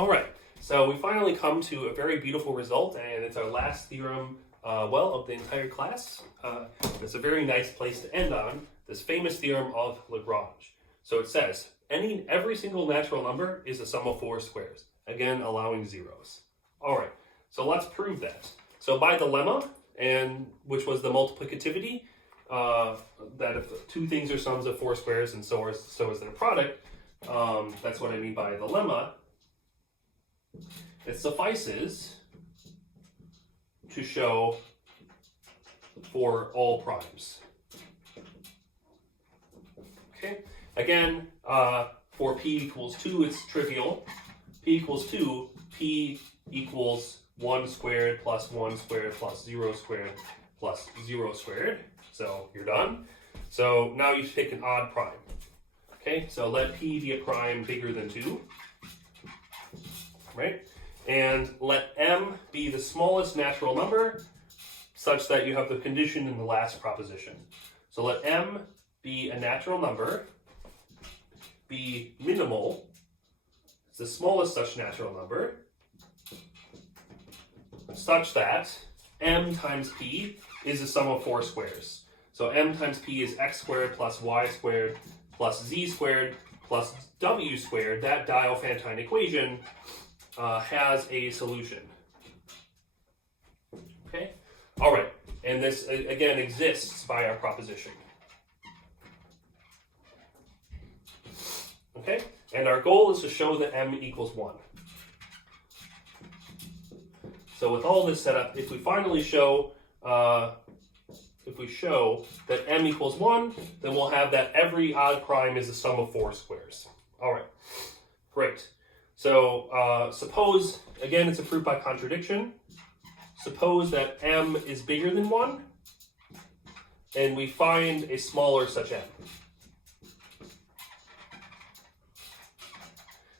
All right, so we finally come to a very beautiful result, and it's our last theorem, of the entire class. It's a very nice place to end on, this famous theorem of Lagrange. So it says, every single natural number is a sum of four squares, again allowing zeros. All right, so let's prove that. So by the lemma, which was the multiplicativity, that if two things are sums of four squares and so is their product, that's what I mean by the lemma. It suffices to show for all primes. Okay, again, for p equals 2, it's trivial. P equals 2, p equals 1 squared plus 1 squared plus 0 squared plus 0 squared. So you're done. So now you pick an odd prime. Okay, so let p be a prime bigger than 2. Right? And let m be the smallest natural number such that you have the condition in the last proposition. So let m be a natural number, be minimal, it's the smallest such natural number, such that m times p is the sum of four squares. So m times p is x squared plus y squared plus z squared plus w squared. That Diophantine equation has a solution. Okay? All right. And this, again, exists by our proposition. Okay? And our goal is to show that m equals 1. So with all this set up, if we finally show, that m equals 1, then we'll have that every odd prime is the sum of four squares. All right. Great. So suppose, again, it's a proof by contradiction. Suppose that m is bigger than 1, and we find a smaller such m.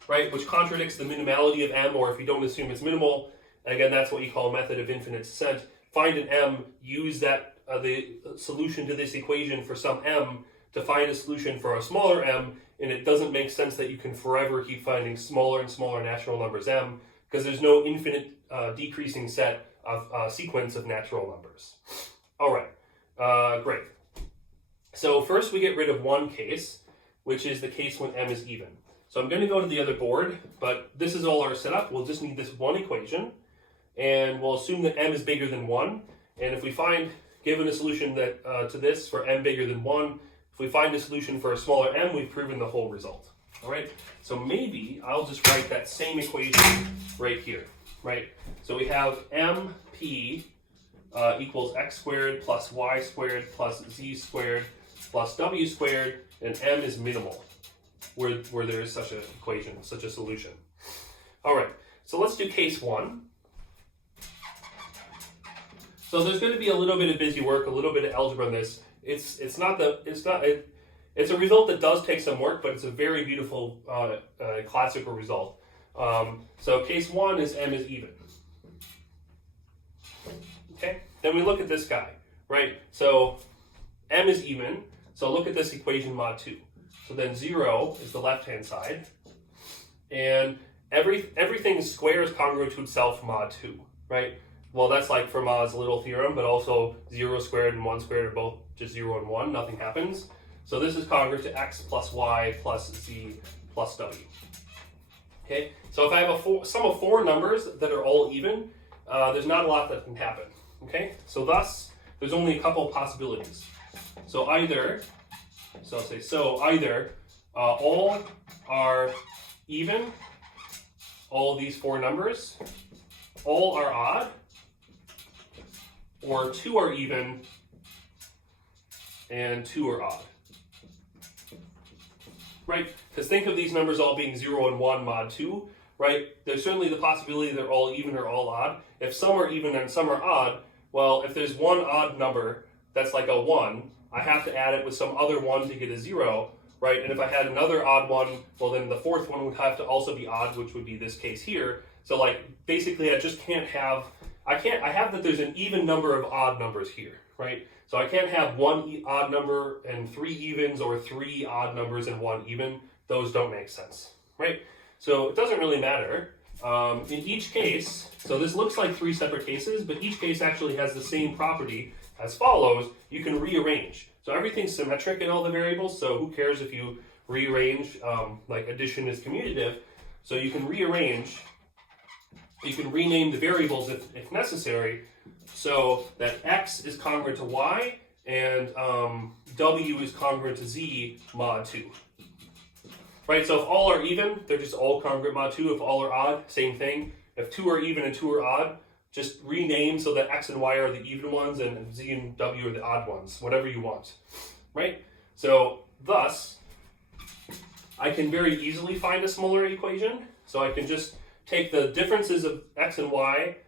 Right, which contradicts the minimality of m, or if you don't assume it's minimal, again, that's what you call a method of infinite descent. Find an m, use that the solution to this equation for some m to find a solution for a smaller m, and it doesn't make sense that you can forever keep finding smaller and smaller natural numbers m, because there's no infinite decreasing set of sequence of natural numbers. All right, great. So first we get rid of one case, which is the case when m is even. So I'm going to go to the other board, but this is all our setup. We'll just need this one equation, and we'll assume that m is bigger than 1. And if we find, given a solution that to this for m bigger than 1, if we find a solution for a smaller m, we've proven the whole result. All right. So maybe I'll just write that same equation right here. Right. So we have mp equals x squared plus y squared plus z squared plus w squared, and m is minimal, where there is such an equation, such a solution. All right, so let's do case 1. So there's going to be a little bit of busy work, a little bit of algebra in this. It's a result that does take some work, but it's a very beautiful classical result. So case 1 is m is even. Okay, then we look at this guy, right? So m is even. So look at this equation mod 2. So then 0 is the left-hand side, and everything squares congruent to itself mod 2, right? Well, that's like Fermat's little theorem, but also 0 squared and 1 squared are both just 0 and 1, nothing happens. So this is congruent to x plus y plus z plus w. Okay, so if I have a sum of four numbers that are all even, there's not a lot that can happen. Okay, so thus, there's only a couple of possibilities. So either all are even, all these four numbers, all are odd, or two are even and two are odd. Right? Because think of these numbers all being 0 and 1 mod 2, right? There's certainly the possibility they're all even or all odd. If some are even and some are odd, well, if there's one odd number that's like a 1, I have to add it with some other 1 to get a 0, right? And if I had another odd one, well, then the fourth one would have to also be odd, which would be this case here. So like, basically I just can't have, I have that there's an even number of odd numbers here, right? So I can't have one odd number and three evens, or three odd numbers and one even. Those don't make sense, right? So it doesn't really matter In each case, so this looks like three separate cases, but each case actually has the same property as follows. You can rearrange. So everything's symmetric in all the variables, so who cares if you rearrange, like addition is commutative. So you can rearrange, you can rename the variables if necessary, so that x is congruent to y, and w is congruent to z mod 2. Right, so if all are even, they're just all congruent mod 2. If all are odd, same thing. If 2 are even and 2 are odd, just rename so that x and y are the even ones and z and w are the odd ones, whatever you want. Right? So thus, I can very easily find a similar equation. So I can just take the differences of x and y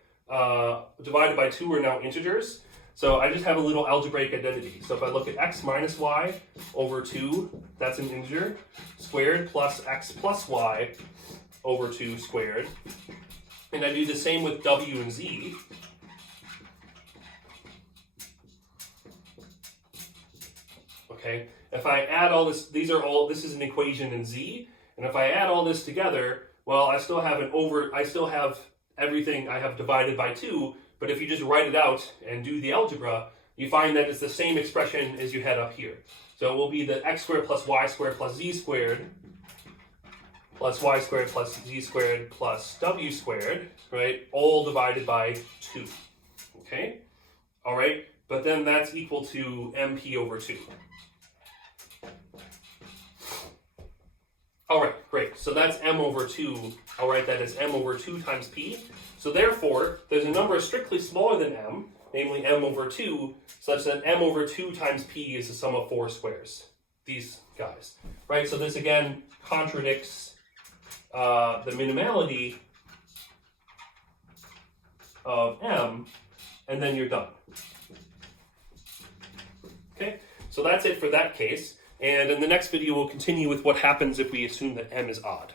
divided by 2 are now integers. So I just have a little algebraic identity. So if I look at x minus y over 2, that's an integer, squared plus x plus y over 2 squared. And I do the same with w and z. Okay, if I add all this, this is an equation in z, and if I add all this together, well, I still have everything I have divided by 2, but if you just write it out and do the algebra, you find that it's the same expression as you had up here. So it will be the x squared plus y squared plus z squared plus y squared plus z squared plus w squared, right? All divided by 2, okay? All right, but then that's equal to mp over 2. All right, great. So that's m over 2. I'll write that as m over 2 times p. So therefore, there's a number strictly smaller than m, namely m over 2, such that m over 2 times p is the sum of 4 squares. These guys, right? So this again contradicts the minimality of m, and then you're done. Okay, so that's it for that case. And in the next video, we'll continue with what happens if we assume that m is odd.